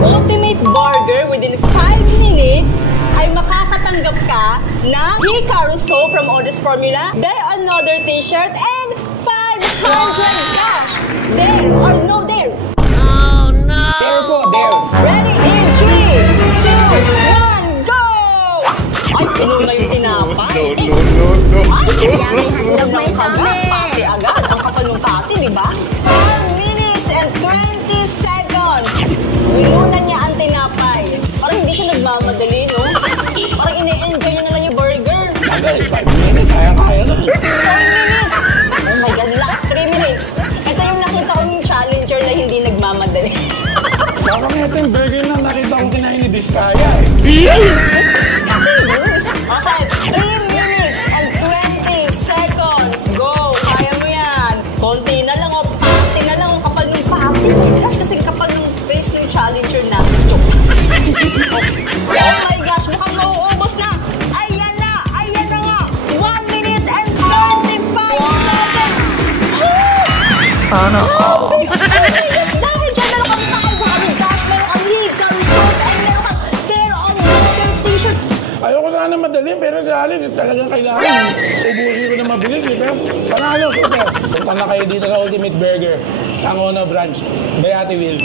ultimate burger within 5 minutes, ay makakatanggap ka ng Hikaru soap from Odus Formula, buy another t-shirt, and 500 cash. There or no there? Oh no! Dare po, dare! Ready in 3, 2, 1, go! Ay, pinuno yung tinapay. Ay, Yummy hotdog may kagat, tama. pati agad. Ang kapal ng pati, di ba? 4 minutes and 20 seconds. Winunan niya ang tinapay. Parang hindi siya nagmamadali, no? Parang ine-enjoy niya na lang yung burger. Tagal, 5 minutes, kaya-kaya na. 4 minutes! Oh my God, last 3 minutes. Ito yung nakita ko yung challenger na hindi nagmamadali. Parang ito yung burger na nakita kong kinain ni Diskaya eh. Okay, 3 minutes and 20 seconds. Go! Kaya mo yan. Konti na lang o pati na lang. Ang kapal ng pati. Oh my gosh, kasi kapal ng face ng challenger na. Oh my gosh, mukhang mauubos na. Ayan na nga. 1 minute and 35 seconds. Sana all. Oh my gosh, dahil dyan meron kang 500 cash, meron kang Hikaru soap, and meron kang Dare on Water t-shirt. Ayoko sana madali, pero sa alis talagang kailangan. Ubusin ko na mabilis eh. Pero panalo, super. Punta na kayo dito sa Ultimate Burger, Angono Branch, Bayati Will.